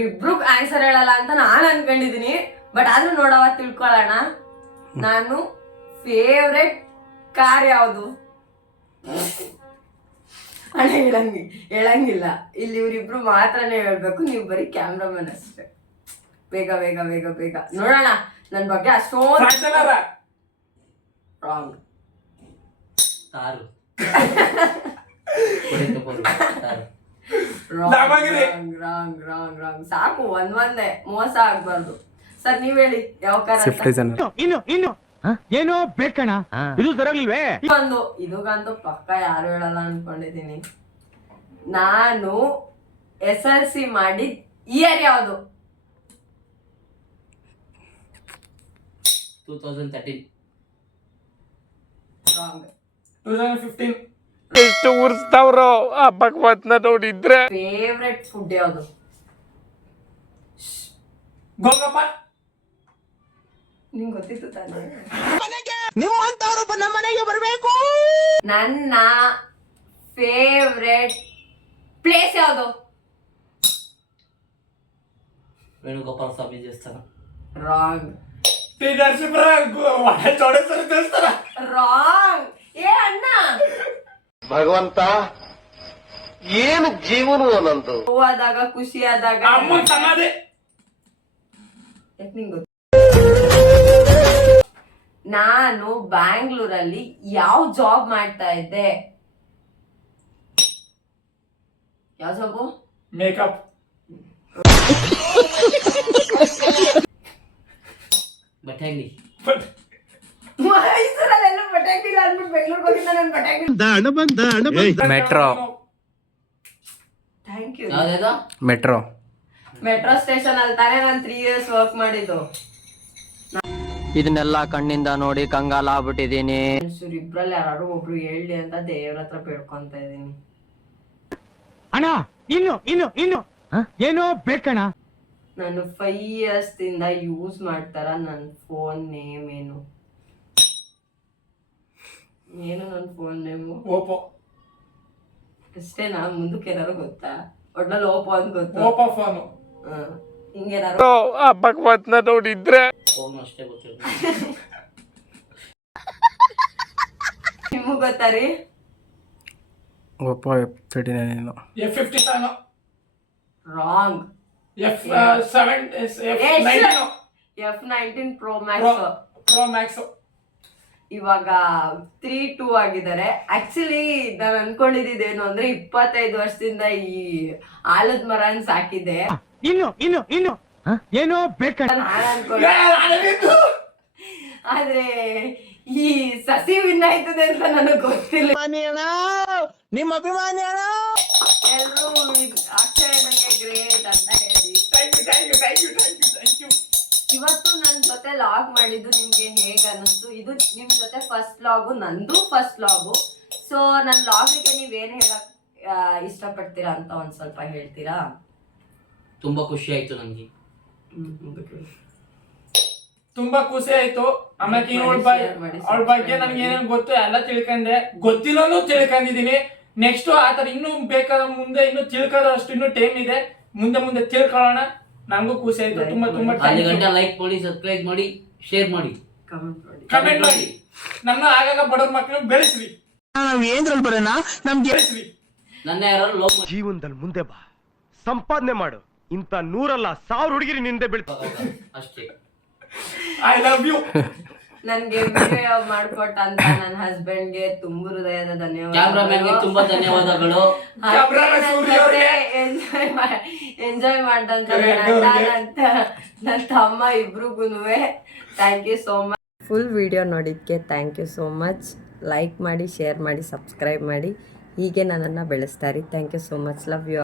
ಇಬ್ರು ಆನ್ಸರ್ ಹೇಳಲ್ಲ ಅಂತ ನಾನು ಅನ್ಕೊಂಡಿದೀನಿ. ಬಟ್ ಆದ್ರೂ ನೋಡವ ತಿಳ್ಕೊಳ್ಳೋಣ. ನಾನು ಫೇವ್ರೆಟ್ ಕಾರ್ ಯಾವುದು? ಅಣ್ಣ ಹೇಳಂಗಿಲ್ಲ. ಇಲ್ಲಿ ಇವ್ರಿಬ್ರು ಮಾತ್ರನೇ ಹೇಳ್ಬೇಕು. ನೀವು ಬರೀ ಕ್ಯಾಮ್ರಾಮನ್ ಅಷ್ಟೇ. ಬೇಗ ಬೇಗ ಬೇಗ ಬೇಗ ನೋಡೋಣ. ನನ್ ಬಗ್ಗೆ ಅಷ್ಟೊಂದು ರಾಂಗ್. ಸಾಕು ಒಂದೇ ಮೋಸ ಆಗ್ಬಾರ್ದು. ಸರ್ ನೀವ್ ಹೇಳಿ ಯಾವ ಕಾರ ಏನೋ ಬೇಕಣ ಇದು ತರಲಿಲ್ವೇ? ಇದಕ್ಕಂತೂ ಪಕ್ಕ ಯಾರು ಹೇಳಲ್ಲ ಅನ್ಕೊಂಡಿದೀನಿ. ನಾನು SLC ಮಾಡಿದ್ ಇಯರ್ ಯಾವುದು? 2013. ರಾಂಗ್. 2015. ಎಷ್ಟು ಉರ್ಸ್ತಾವ್ರೋ ಆ ಭಗವತ್ನ ನೋಡಿದ್ರೆ. ಫೇವ್ರೆಟ್ ಫುಡ್ ಯಾವುದು? ಗೋಲ್ಗಪ್ಪ. ನಿಂಗೆ ಗೊತ್ತಿತ್ತು ತಾನೆ? ನಿಮ್ಮಂತವರು ನಮ್ಮ ಮನೆಗೆ ಬರಬೇಕು. ನನ್ನ ಫೇವ್ರೆಟ್ ಪ್ಲೇಸ್ ಯಾವುದು? ವೇಣುಗೋಪಾಲ ಸ್ವಾಮಿ ದೇವಸ್ಥಾನ. ರಾಂಗ್. ರಾಂಗ್. ಏ ಅಣ್ಣ ಭಗವಂತ ಏನು ಜೀವನ ನಂದು. ನೋವಾದಾಗ ಖುಷಿ ಆದಾಗ ನಾನು ಬ್ಯಾಂಗ್ಳೂರಲ್ಲಿ ಯಾವ ಜಾಬ್ ಮಾಡ್ತಾ ಇದ್ದೆ? ಯಾವ ಜಾಬು? ಮೇಕಪ್. ಬಟ್ಟೆ ಅಂಗಡಿ. ಮೈಸೂರಲ್ಲೆಲ್ಲ ಬಟ್ಟೆ ಅಂಗಡಿ ಅಂದ್ಬಿಟ್ಟು ಬೆಂಗಳೂರಿಗೆ ಹೋಗಿದ್ದ ನಾನು ಬಟ್ಟೆ ಅಂಗಡಿ. ಮೆಟ್ರೋ. Thank you. ಯಾವ್ದು? ಮೆಟ್ರೋ ಸ್ಟೇಷನ್ ಅಲ್ಲಿ ತಾನೇ ನಾನು 3 years ವರ್ಕ್ ಮಾಡಿದ್ದು. ಇದನ್ನೆಲ್ಲ ಕಣ್ಣಿಂದ ನೋಡಿ ಕಂಗಾಲ ಆಗ್ಬಿಟ್ಟಿದೀನಿ. ಇಬ್ರಲ್ಲಿ ಯಾರು ಒಬ್ರು ಹೇಳಿ ಅಂತ ದೇವ್ರ ಹತ್ರ ಬೇಡ್ಕೊಂತ ಇದೀನಿ. ಅಣ್ಣ ಇನ್ನು ಏನೋ ಬೇಕಣ. ನಾನು 5 years ದಿಂದ ಯೂಸ್ ಮಾಡ್ತಾರ ನನ್ನ ಫೋನ್ ನೇಮ್ ಏನು? ನನ್ನ ಫೋನ್ ನೇಮು? ಓಪೋ. ಅಷ್ಟೇನಾ? ಮುಂದಕ್ಕೆ ಏನಾರು ಗೊತ್ತಾ? ಒಟ್ನಲ್ಲಿ ಓಪೋ ಅಂತ ಗೊತ್ತು. Oppo phone. ಹಿಂಗೇನಾರು ಆ ಭಗವತ್ನ ನೋಡಿದ್ರೆ ಫೋನ್ ಅಷ್ಟೇ ಗೊತ್ತಿಲ್ಲ. ನಿಮಗ್ ಗೊತ್ತಾ ರೀ? Oppo F39. F57. Wrong. F19 Pro Max. ಇವಾಗ 3-2 ಆಗಿದ್ದಾರೆ. ಆಕ್ಚುಲಿ ನಾನು ಅನ್ಕೊಂಡಿದ್ದೇನು ಅಂದ್ರೆ 25 ವರ್ಷದಿಂದ ಈ ಆಲದ ಮರನ್ ಸಾಕಿದ್ದೆ. ಇನ್ನು ಏನೋ ಬೇಕಣ. ಆದ್ರೆ ಈ ಸಸಿ ವಿನ್ ಆಯ್ತದೆ ಅಂತ ನನಗ್ ಗೊತ್ತಿಲ್ಲ. ನಿಮ್ಮ ಅಭಿಮಾನಿ ಅಣ್ಣ. ಎಲ್ರು ಅಕ್ಷಯ ನಂಗೆ ಗ್ರೇಟ್ ಅಂತ ಹೇಳಿ. ಇವತ್ತು ನನ್ನ ಜೊತೆ ಲಾಗ್ ಮಾಡಿದ್ದು ನಿಮ್ಗೆ ಹೇಗ್ ಅನಿಸ್ತು? ಇದು ನಿಮ್ ಜೊತೆ ಫಸ್ಟ್ ಲಾಗು, ನಂದು ಫಸ್ಟ್ ಲಾಗು. ಸೊ ನನ್ನ ಲಾಗಿಗೆ ನೀವೇನ್ ಹೇಳಕ್ ಇಷ್ಟಪಡ್ತೀರಾ ಅಂತ ಒಂದ್ ಸ್ವಲ್ಪ ಹೇಳ್ತೀರಾ? ತುಂಬಾ ಖುಷಿ ಆಯ್ತು ನನ್ಗೆ. ತುಂಬಾ ಖುಷಿ ಆಯ್ತು. ಆಮೇಲೆ ಅವಳ ಬಗ್ಗೆ ನನ್ಗೆ ಏನೇನು ಗೊತ್ತು ಎಲ್ಲ ತಿಳ್ಕೊಂಡೆ. ಗೊತ್ತಿಲ್ಲೂ ತಿಳ್ಕೊಂಡಿದೀನಿ. ನೆಕ್ಸ್ಟ್ ಆತರ ಇನ್ನೂ ಬೇಕಾದ ಮುಂದೆ ಇನ್ನು ತಿಳ್ಕೊಳ್ಳೋಷ್ಟು ಇನ್ನೂ ಟೈಮ್ ಇದೆ. ಮುಂದೆ ತಿಳ್ಕೊಳ್ಳೋಣ. ನಂಗೂ ಖುಷಿ ಆಯ್ತು. ತುಂಬಾ ಲೈಕ್ ಮಾಡಿ, ಸಬ್ಸ್ಕ್ರೈಬ್ ಮಾಡಿ, ಶೇರ್ ಮಾಡಿ, ಕಮೆಂಟ್ ಮಾಡಿ. ನಮ್ಮ ಆಗಾಗ ಬಡವ್ರ ಮಕ್ಕಳು ಬೆಳೆಸ್ರಿ. ಏನ್ರಲ್ಲಿ ಬರೋಣ ನಮ್ಗೆ ಬೆಳೆಸ್ರಿ. ನನ್ನ ಯಾರು ಲವ್ ಜೀವನದಲ್ಲಿ ಮುಂದೆ ಬಾ, ಸಂಪಾದನೆ ಮಾಡು. ಇಂತ 100 ಅಲ್ಲ 1000 ಹುಡುಗಿರಿ ನಿಂದೆ ಬೀಳ್ತಾರೆ ಅಷ್ಟೇ. I love you. ನನ್ಗೆ ವಿಡಿಯೋ ಮಾಡ್ಕೊಟ್ಟಂತ ನನ್ನ ಹಸ್ಬೆಂಡ್ಗೆ ತುಂಬಾ ಹೃದಯದ ಧನ್ಯವಾದ. ಕ್ಯಾಮ್ರಾಮನ್ಗೆ ತುಂಬಾ ಧನ್ಯವಾದಗಳು. ಎಂಜಾಯ್ ಮಾಡ್ದಂತ ನನ್ನ ತಮ್ಮ ಇಬ್ರಿಗೂನುವೆ thank you so much. Full video ನೋಡಿದ್ಕೆ thank you so much. Like ಮಾಡಿ, ಶೇರ್ ಮಾಡಿ, ಸಬ್ಸ್ಕ್ರೈಬ್ ಮಾಡಿ. ಹೀಗೆ ನನ್ನನ್ನು ಬೆಳೆಸ್ತಾರೆ. Thank you so much. Love you.